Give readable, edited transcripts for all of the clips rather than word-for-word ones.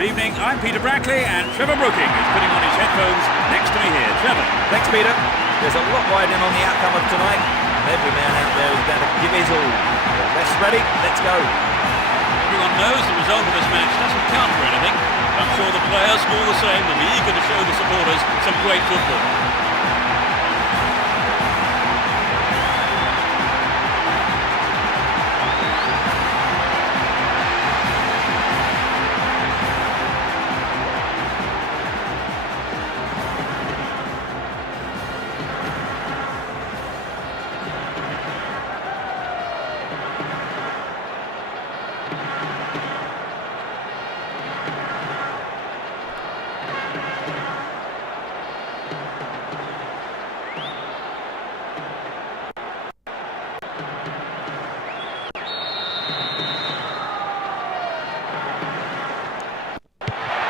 Good evening, I'm Peter Brackley and Trevor Brooking is putting on his headphones next to me here. Trevor. Thanks, Peter. There's a lot riding on the outcome of tonight, and every man out there is going to give his all. The rest ready? Let's go. Everyone knows the result of this match doesn't count for anything. I'm sure the players, all the same, will be eager to show the supporters some great football.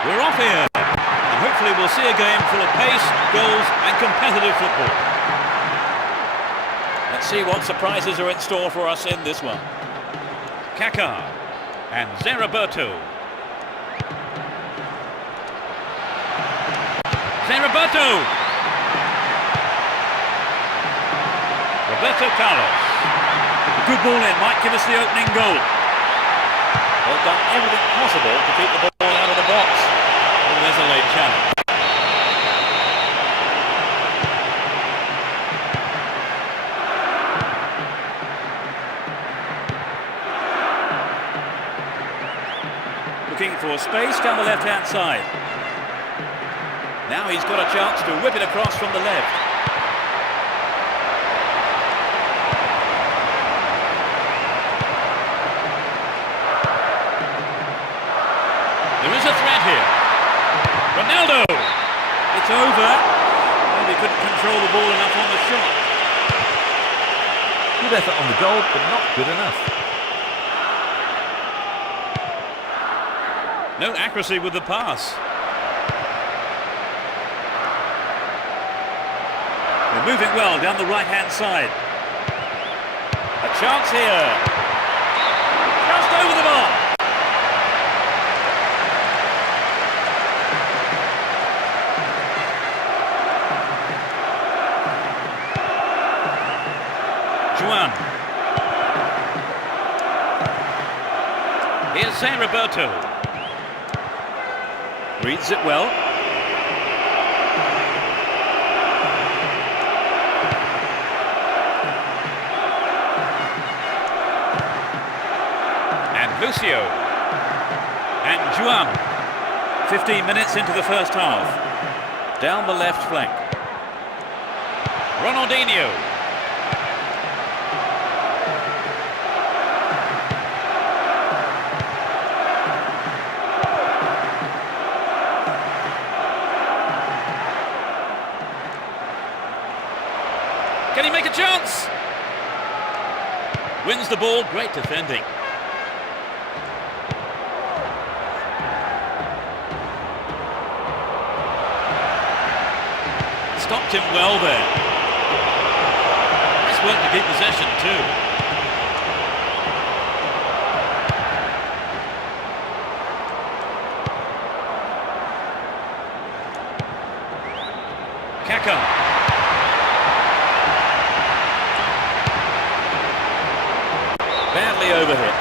We're off here, and hopefully we'll see a game full of pace, goals and competitive football. Let's see what surprises are in store for us in this one. Kaká and Zeriberto. Zeriberto! Roberto Carlos. A good ball in, might give us the opening goal. They've done everything possible to keep the ball out of the box. Oh, there's a late challenge. Looking for space down the left-hand side. Now he's got a chance to whip it across from the left. There is a threat here. Ronaldo! It's over. Well, he couldn't control the ball enough on the shot. Good effort on the goal, but not good enough. No accuracy with the pass. They're moving well down the right-hand side. A chance here. Just over the bar. Juan. Here's Zeriberto. Reads it well. And Lucio. And Juan. 15 minutes into the first half. Down the left flank. Ronaldinho. Can he make a chance? Wins the ball, great defending. Stopped him well there. Nice work to keep possession too. Kaká. Badly overhit.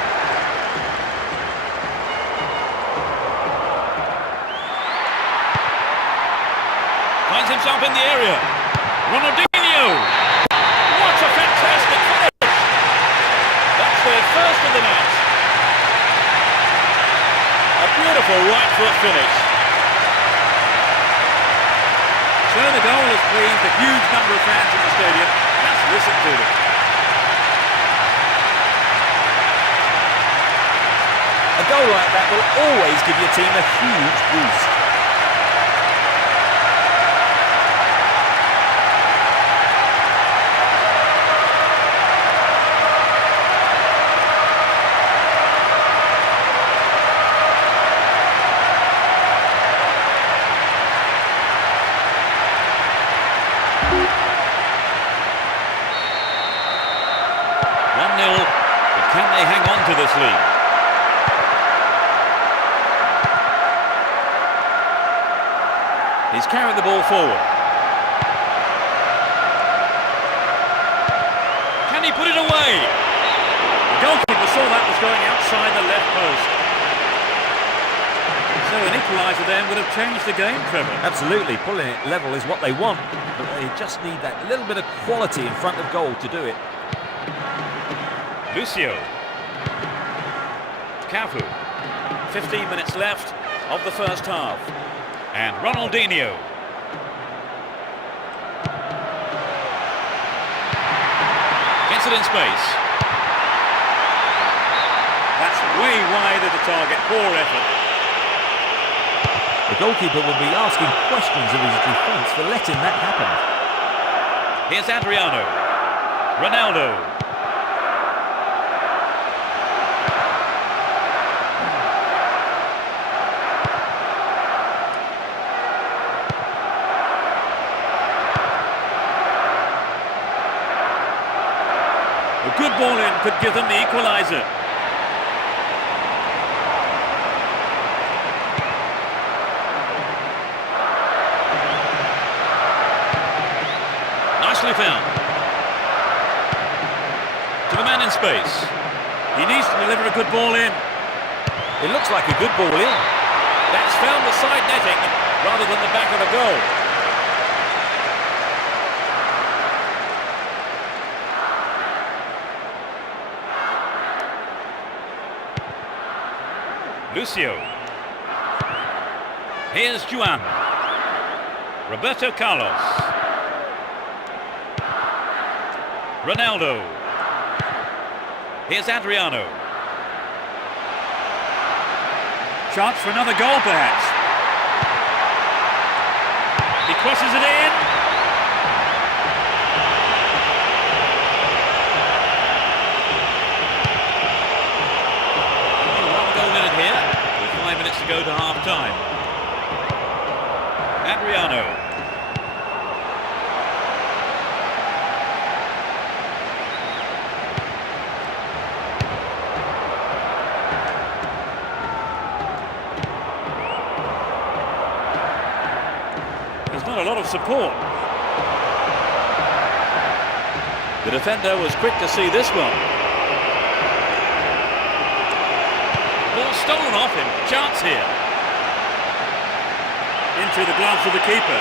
Finds himself in the area. Ronaldinho! What a fantastic finish! That's their first of the match. A beautiful right foot finish. So the goal has pleased a huge number of fans in the stadium. Just listen to them. A goal like that will always give your team a huge boost. But can they hang on to this lead? He's carried the ball forward. Can he put it away? The goalkeeper saw that was going outside the left post. So an equaliser then would have changed the game, Trevor. Absolutely, pulling it level is what they want, but they just need that little bit of quality in front of goal to do it. Lucio. Cafu. 15 minutes left of the first half. And Ronaldinho. Gets it in space. That's way wide of the target. Poor effort. The goalkeeper will be asking questions of his defence for letting that happen. Here's Adriano. Ronaldo. A good ball in could give them the equaliser. Nicely found. To the man in space. He needs to deliver a good ball in. It looks like a good ball in. That's found the side netting rather than the back of the goal. Lucio. Here's Juan. Roberto Carlos. Ronaldo. Here's Adriano. Chance for another goal, perhaps. He crosses it in. One goal in it here, with 5 minutes to go to half-time. Adriano. Not a lot of support. The defender was quick to see this one. Ball stolen off him. Chance here. Into the gloves of the keeper.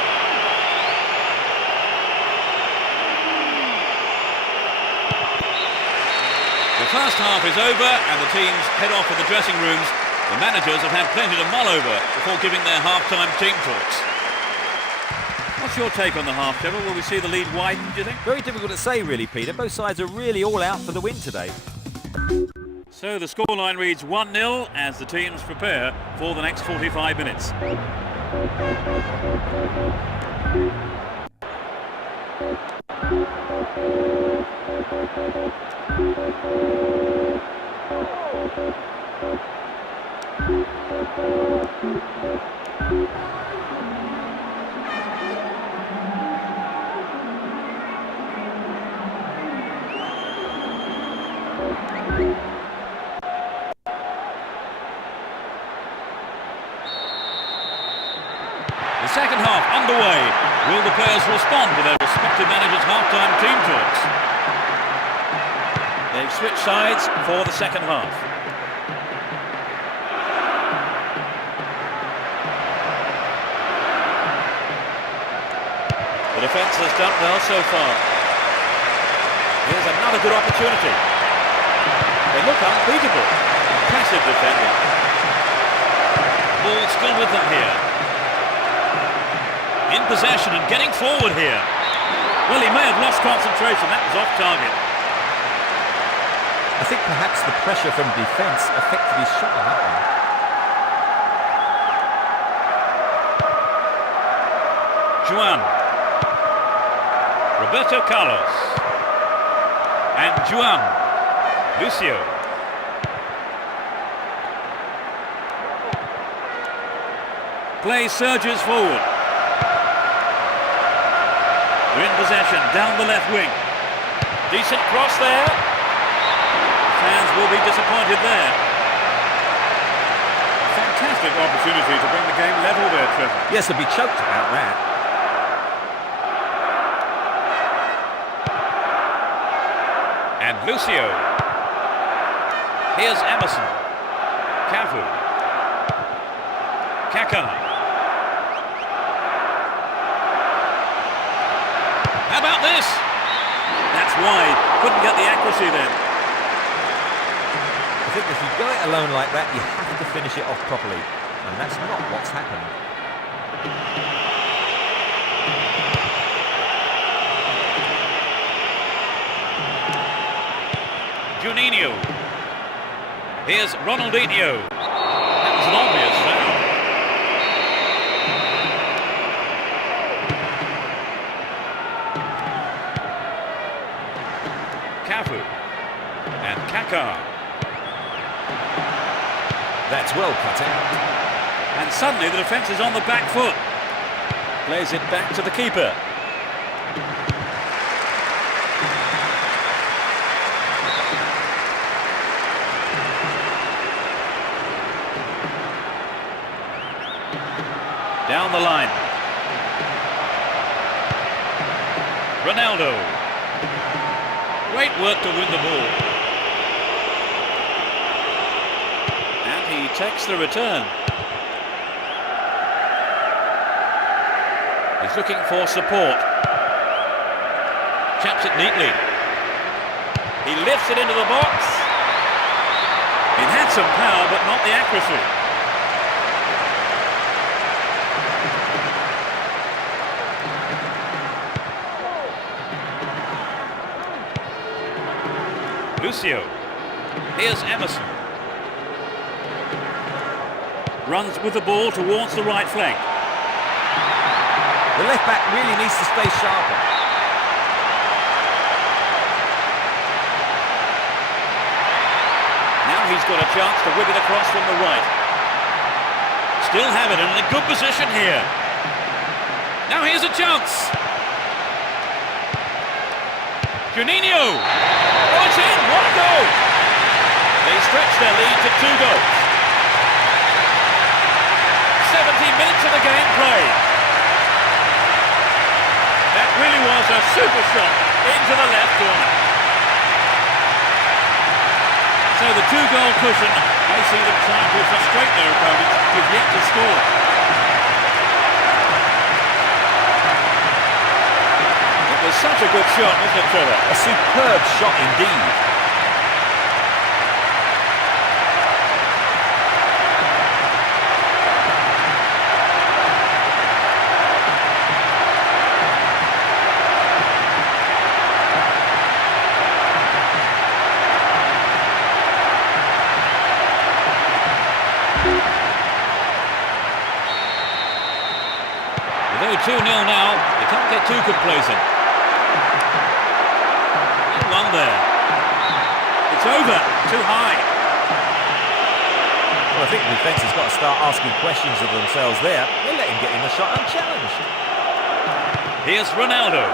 The first half is over and the teams head off to the dressing rooms. The managers have had plenty to mull over before giving their half-time team talks. What's your take on the half, Trevor? Will we see the lead widen, do you think? Very difficult to say, really, Peter. Both sides are really all out for the win today. So the scoreline reads 1-0 as the teams prepare for the next 45 minutes. The second half underway. Will the players respond to their respective managers' half-time team talks? They've switched sides for the second half. The defence has done well so far. Here's another good opportunity. They look unbeatable. Impressive defending. Ball still with them here. In possession and getting forward here. Well, he may have lost concentration. That was off target. I think perhaps the pressure from defence affected his shot on that one. Juan. Roberto Carlos. And Juan. Lucio. Play surges forward. They're in possession, down the left wing. Decent cross there. Fans will be disappointed there. Fantastic fantastic opportunity to bring the game level there, Trevor. Yes, they'll be choked about that. And Lucio. Here's Emerson. Cafu. Kaka. How about this? That's wide. Couldn't get the accuracy then. I think if you go it alone like that, you have to finish it off properly. And that's not what's happened. Juninho. Here's Ronaldinho. That was an obvious foul. Cafu. And Kaka. That's well cut out. And suddenly the defence is on the back foot. Plays it back to the keeper. Down the line. Ronaldo. Great work to win the ball. And he takes the return. He's looking for support. Chaps it neatly. He lifts it into the box. It had some power, but not the accuracy. Lucio. Here's Emerson. Runs with the ball towards the right flank. The left back really needs to stay sharper. Now he's got a chance to whip it across from the right. Still have it and in a good position here. Now here's a chance. Juninho. Oh, it's in. What a goal. They stretch their lead to 2 goals. 70 minutes of the game played. That really was a super shot into the left corner. So the 2-goal cushion may see them trying to frustrate their opponents who've yet to score. It was such a good shot, wasn't it, Trevor? A superb shot indeed. With 2-0 now, they can't get too complacent. One there. It's over. Too high. Well, I think the defence has got to start asking questions of themselves there. They're letting him get in the shot unchallenged. Here's Ronaldo.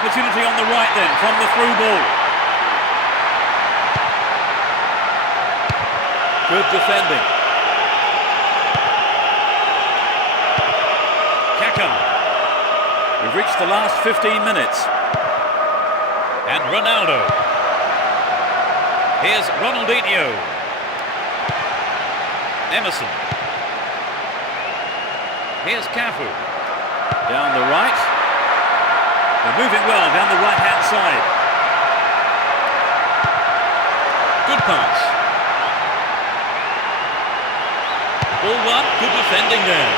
Opportunity on the right then from the through ball. Good defending. Kaka. We've reached the last 15 minutes. And Ronaldo. Here's Ronaldinho. Emerson. Here's Cafu. Down the right. They're moving well down the right-hand side. Good pass. Ball one, good defending there.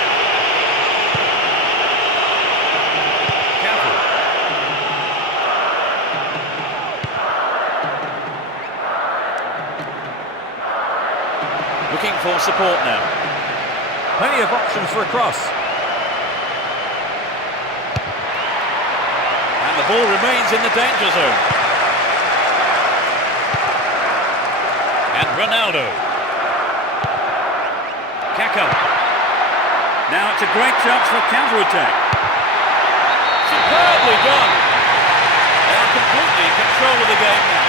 Cafu. Looking for support now. Plenty of options for a cross. And the ball remains in the danger zone. And Ronaldo. Kaka. Now it's a great chance for counter-attack. Superbly done. They are completely in control of the game now.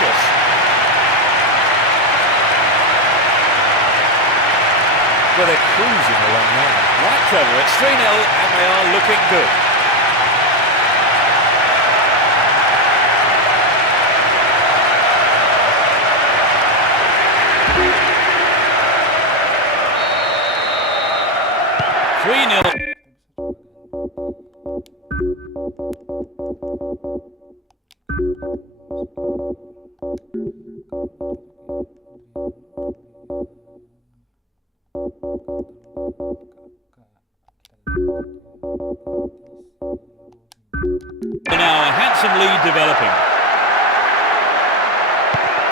cautious. Well, they're cruising along now. Right, Trevor, it's 3-0 and they are looking good. Now a handsome lead developing.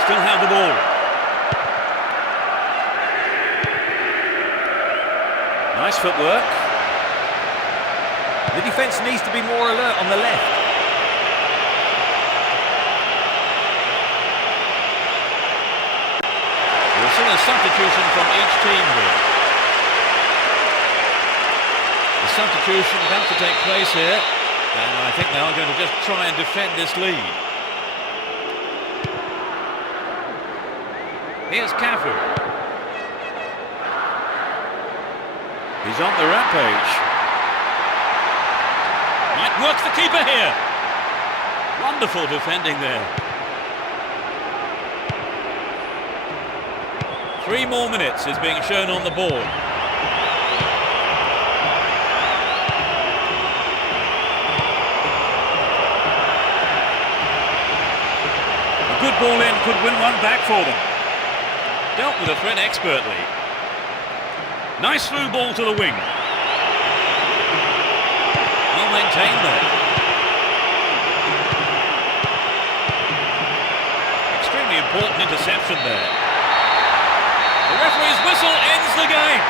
Still have the ball. Nice footwork. The defence needs to be more alert on the left. We'll see a substitution from each team here. The substitution about to take place here, and I think they are going to just try and defend this lead. Here's Cafu. He's on the rampage. Might work the keeper here. Wonderful defending there. 3 more minutes is being shown on the board. A good ball in could win one back for them. Dealt with the threat expertly. Nice through ball to the wing. Well maintained there. Extremely important interception there. The referee's whistle ends the game.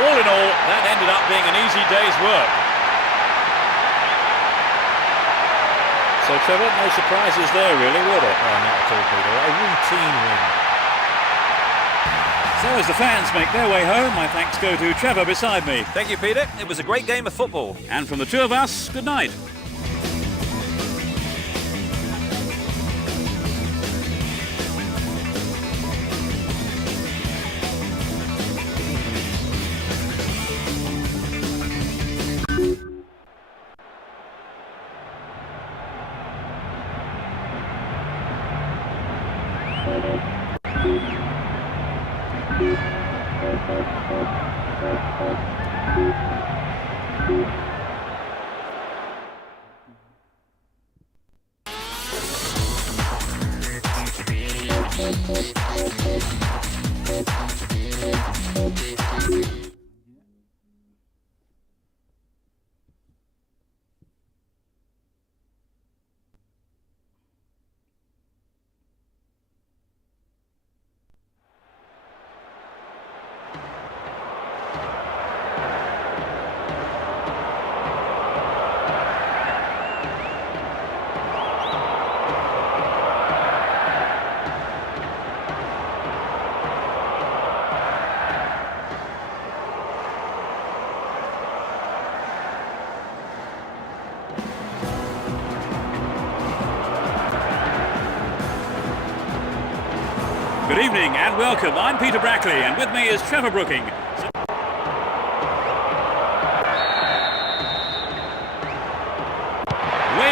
All in all, that ended up being an easy day's work. So Trevor, no surprises there really, were there? Oh, not at all, Peter. A routine win. So as the fans make their way home, my thanks go to Trevor beside me. Thank you, Peter. It was a great game of football. And from the two of us, good night. Good evening and welcome. I'm Peter Brackley and with me is Trevor Brooking. Away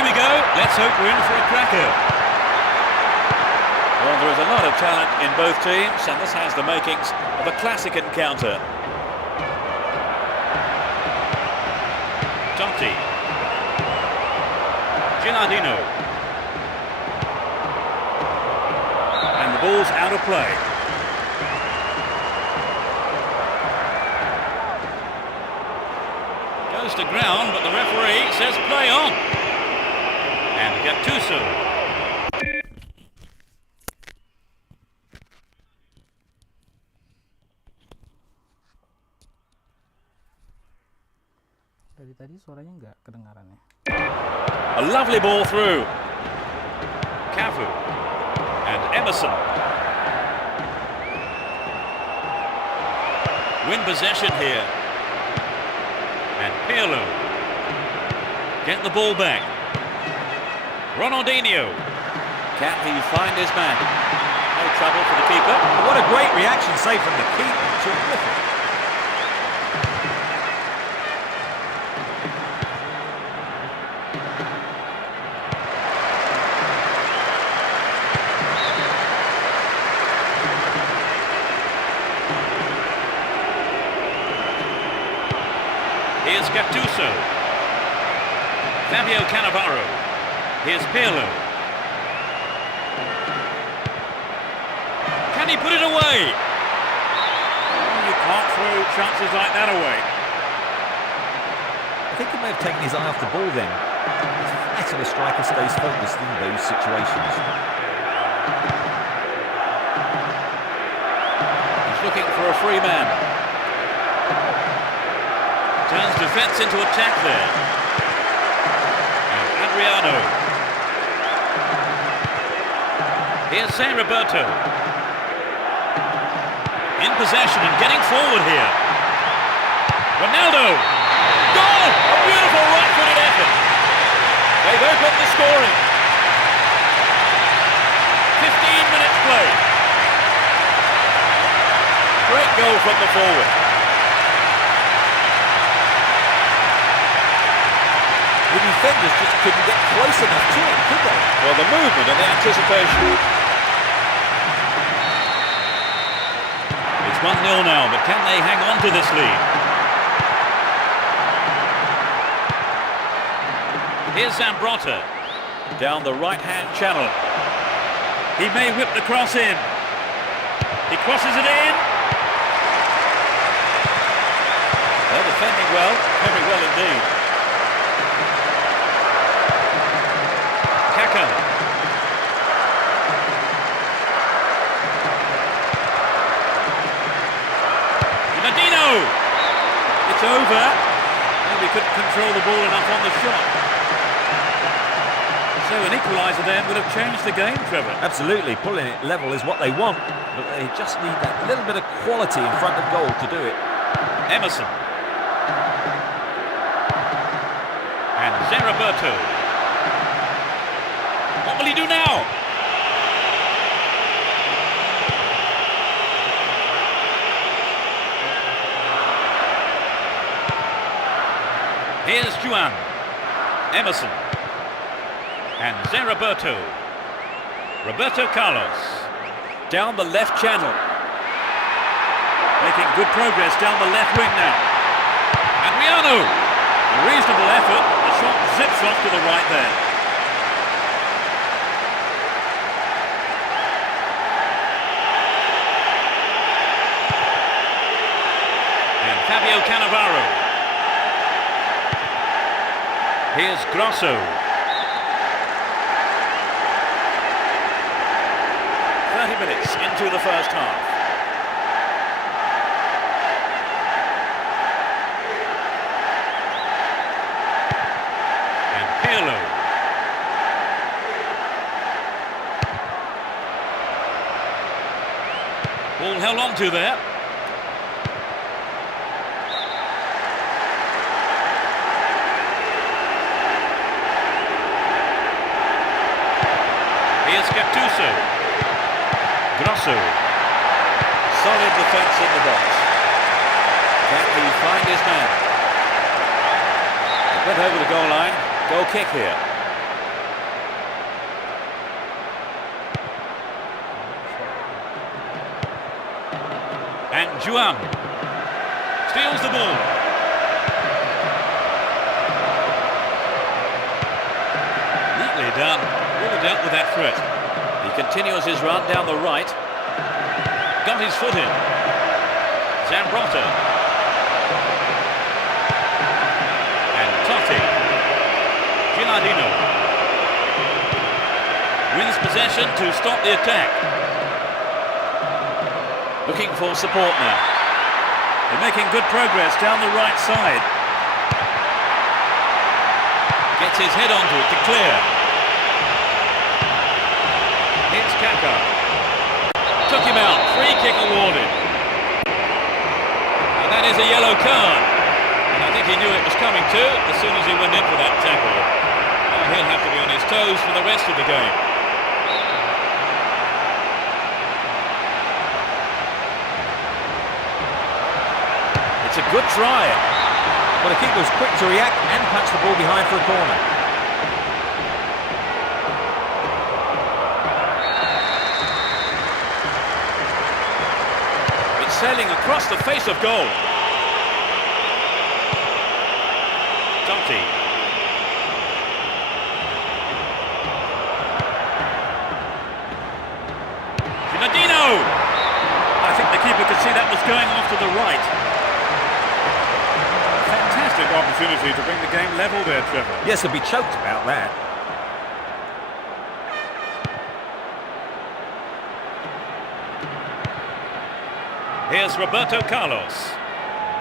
we go. Let's hope we're in for a cracker. Well, there is a lot of talent in both teams and this has the makings of a classic encounter. Totti. Gilardino. The ball's out of play. Goes to ground, but the referee says play on. And Gattuso. Dari tadi suaranya nggak kedengaran ya. A lovely ball through. Cafu. And Emerson. Win possession here. And Pirlo. Get the ball back. Ronaldinho. Can he find his man? No trouble for the keeper. What a great reaction save from the keeper. Terrific. Here's Gattuso. Fabio Cannavaro. Here's Pirlo. Can he put it away? Oh, you can't throw chances like that away. I think he may have taken his eye off the ball then. It's better a striker stays focused in those situations. He's looking for a free man. Turns defence into attack there. And Adriano. Here's San Roberto. In possession and getting forward here. Ronaldo. Goal! A beautiful right-footed effort. They've opened the scoring. 15 minutes played. Great goal from the forward. The defenders just couldn't get close enough to him, could they? Well, the movement and the anticipation. It's 1-0 now, but can they hang on to this lead? Here's Zambrotta. Down the right-hand channel. He may whip the cross in. He crosses it in. They're defending well, very well indeed. Ronaldo! It's over. Well, we couldn't control the ball enough on the shot. So an equaliser then would have changed the game, Trevor. Absolutely. Pulling it level is what they want, but they just need that little bit of quality in front of goal to do it. Emerson. And Zeraberto. What will he do now? Here's Juan. Emerson. And Zeraberto. Roberto Carlos. Down the left channel. Making good progress down the left wing now. Adriano. A reasonable effort. The shot zips off to the right there. And Fabio Cannavaro. Here's Grosso. 30 minutes into the first half. And Pirlo. Ball held on to there. Here's Gattuso. Grosso. Solid defence in the box. Can he find his man? A bit over the goal line. Goal kick here. And Juan steals the ball. Neatly done. Really dealt with that threat. He continues his run down the right. Got his foot in. Zambrotta. And Totti. Gilardino. Wins possession to stop the attack. Looking for support now. They're making good progress down the right side. Gets his head onto it to clear. It's Kaka. Took him out. Free kick awarded. And that is a yellow card. And I think he knew it was coming too as soon as he went in for that tackle. Now he'll have to be on his toes for the rest of the game. That's a good try. Well, the keeper was quick to react and punch the ball behind for a corner. It's sailing across the face of goal. Santai. I think the keeper could see that was going off to the right. Fantastic opportunity to bring the game level there, Trevor. Yes, he'll be choked about that. Here's Roberto Carlos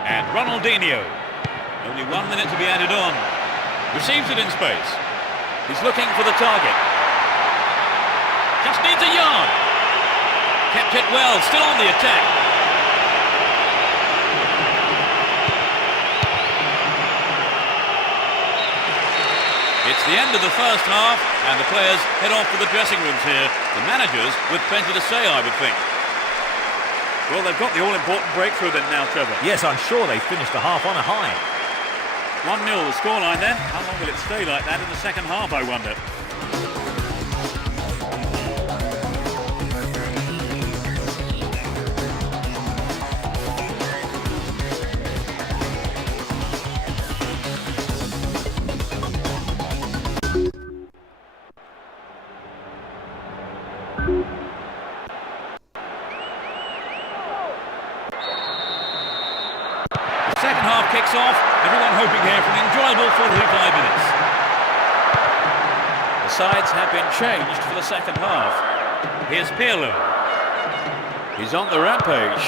and Ronaldinho. Only 1 minute to be added on. Receives it in space. He's looking for the target. Just needs a yard. Kept it well, still on the attack. It's the end of the first half, and the players head off to the dressing rooms here. The managers with plenty to say, I would think. Well, they've got the all-important breakthrough then now, Trevor. Yes, I'm sure they finished the half on a high. 1-0 the scoreline then. How long will it stay like that in the second half, I wonder? Second half kicks off, everyone hoping here for an enjoyable 45 minutes. The sides have been changed for the second half. Here's Pirlo. He's on the rampage.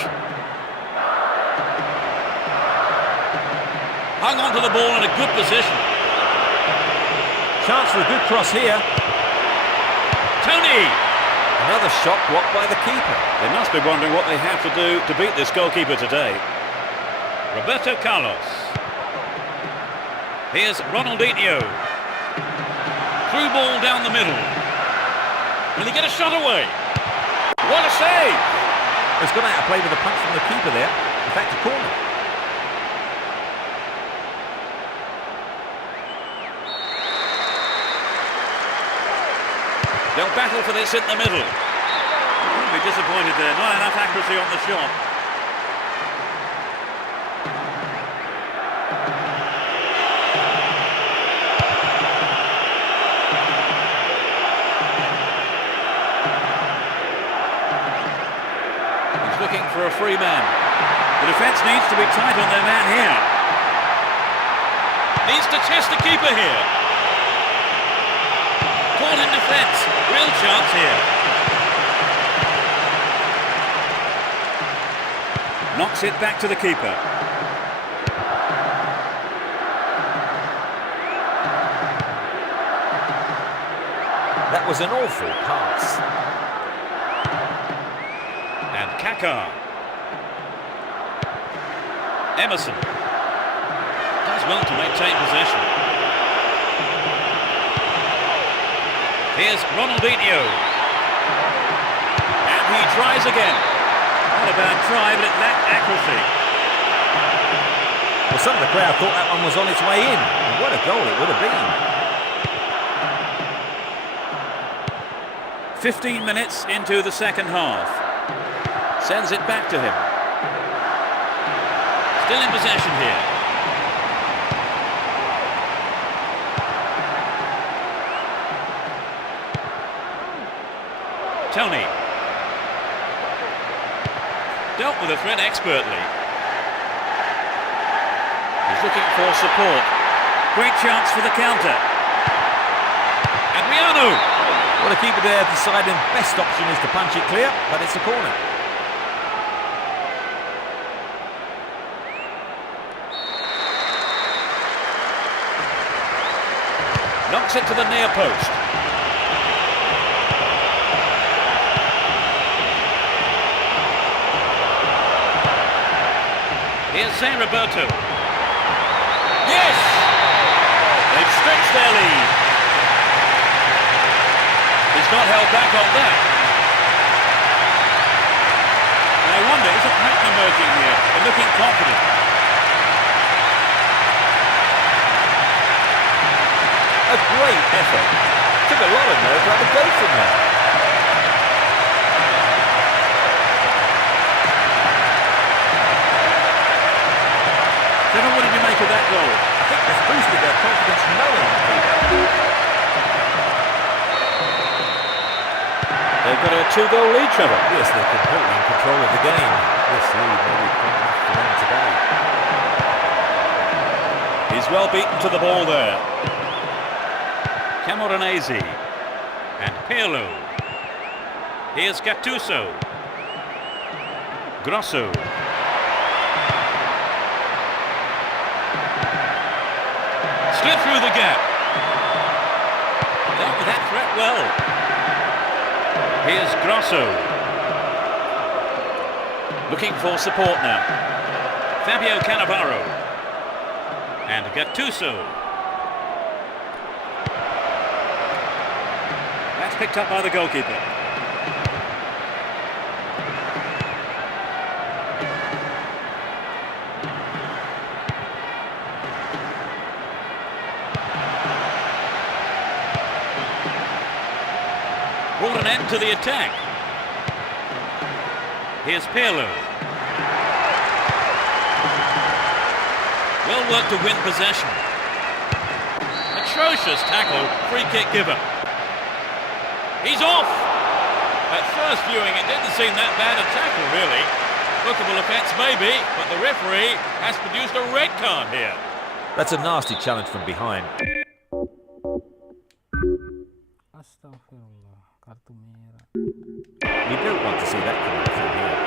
Hung onto the ball in a good position. Chance for a good cross here. Tony! Another shot blocked by the keeper. They must be wondering what they have to do to beat this goalkeeper today. Roberto Carlos. Here's Ronaldinho. Through ball down the middle. Will he get a shot away? What a save! He's gone out of play with a punch from the keeper there. In fact, a corner. They'll battle for this in the middle. Won't be disappointed there. Not enough accuracy on the shot. Looking for a free man. The defence needs to be tight on their man here. Needs to test the keeper here. Caught in defence. Real chance here. Knocks it back to the keeper. That was an awful pass. And Kaká. Emerson. Does well to maintain possession. Here's Ronaldinho. And he tries again. Not a bad try, but it lacked accuracy. Well, some of the crowd thought that one was on its way in. And what a goal it would have been. 15 minutes into the second half. Sends it back to him. Still in possession here. Tony. Dealt with the threat expertly. He's looking for support. Great chance for the counter. Adriano. Well, the keeper there deciding best option is to punch it clear, but it's a corner. Knocks it to the near post. Here's San Roberto. Yes! They've stretched their lead. He's not held back on that. And I wonder, is a pattern emerging here? They're looking confident. A great effort. Took a lot of nerve to have a go from there. Trevor, what did you make of that goal? I think that's boosted their confidence knowing. They've got a 2-goal lead, Trevor. Yes, they're completely in control of the game. This lead may be quite enough for them today. He's well beaten to the ball there. Camoranesi and Pirlo. Here's Gattuso. Grosso. Slid through the gap. Dealt with that threat well. Here's Grosso. Looking for support now. Fabio Cannavaro. And Gattuso. That's picked up by the goalkeeper. Brought an end to the attack. Here's Pirlo. Well worked to win possession. Atrocious tackle, free kick given. He's off! At first viewing, it didn't seem that bad a tackle, really. Bookable offence maybe, but the referee has produced a red card here. That's a nasty challenge from behind. Astagfirullah, kartu merah. You don't want to see that coming from here.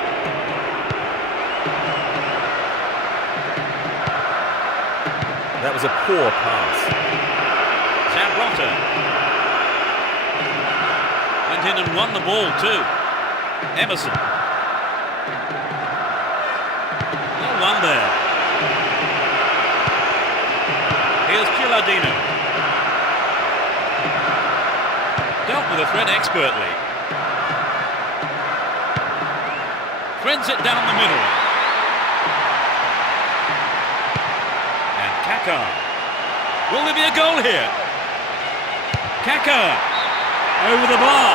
That was a poor pass. Zambrotta went in and won the ball too. Emerson. No one there. Here's Gilardino. Dealt with the threat expertly. Threads it down the middle. And Kaka. Will there be a goal here? Kaka. Over the bar.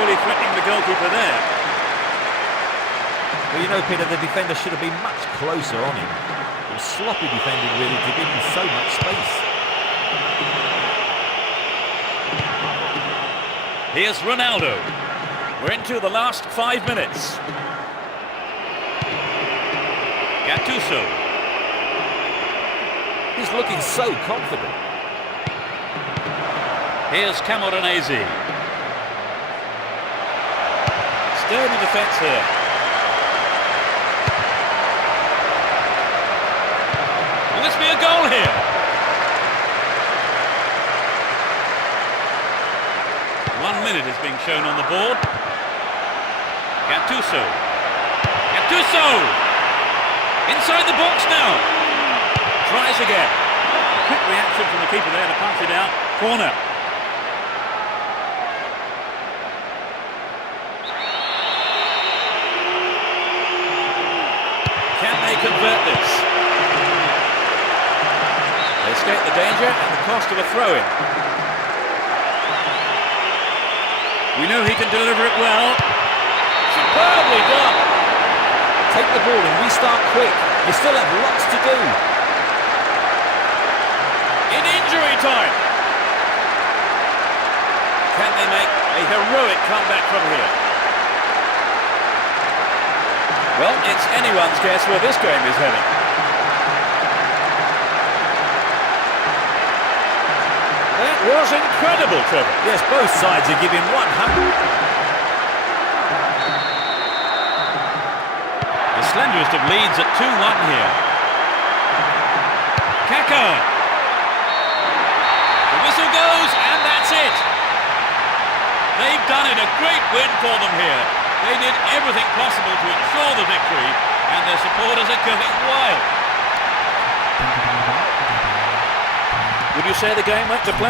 Really threatening the goalkeeper there. Well, you know, Peter, the defender should have been much closer on him. It was sloppy defending, really, to give him so much space. Here's Ronaldo. We're into the last 5 minutes. Gattuso. He's looking so confident. Here's Camoranesi. Sturdy defence here. Will this be a goal here? One minute is being shown on the board. Gattuso. Gattuso! Inside the box now. Tries again. Quick reaction from the keeper there to punch it out. Corner. Can they convert this? They escape the danger and the cost of a throw-in. We know he can deliver it well. Superbly done. Take the ball and restart quick. You still have lots to do. In injury time. Can they make a heroic comeback from here? Well, it's anyone's guess where this game is heading. That was incredible, Trevor. Yes, both sides are giving 100. The slenderest of leads at 2-1 here. Kaka. The whistle goes, and that's it. They've done it. A great win for them here. They did everything possible to ensure the victory, and their supporters are going wild. Would you say the game went to plan?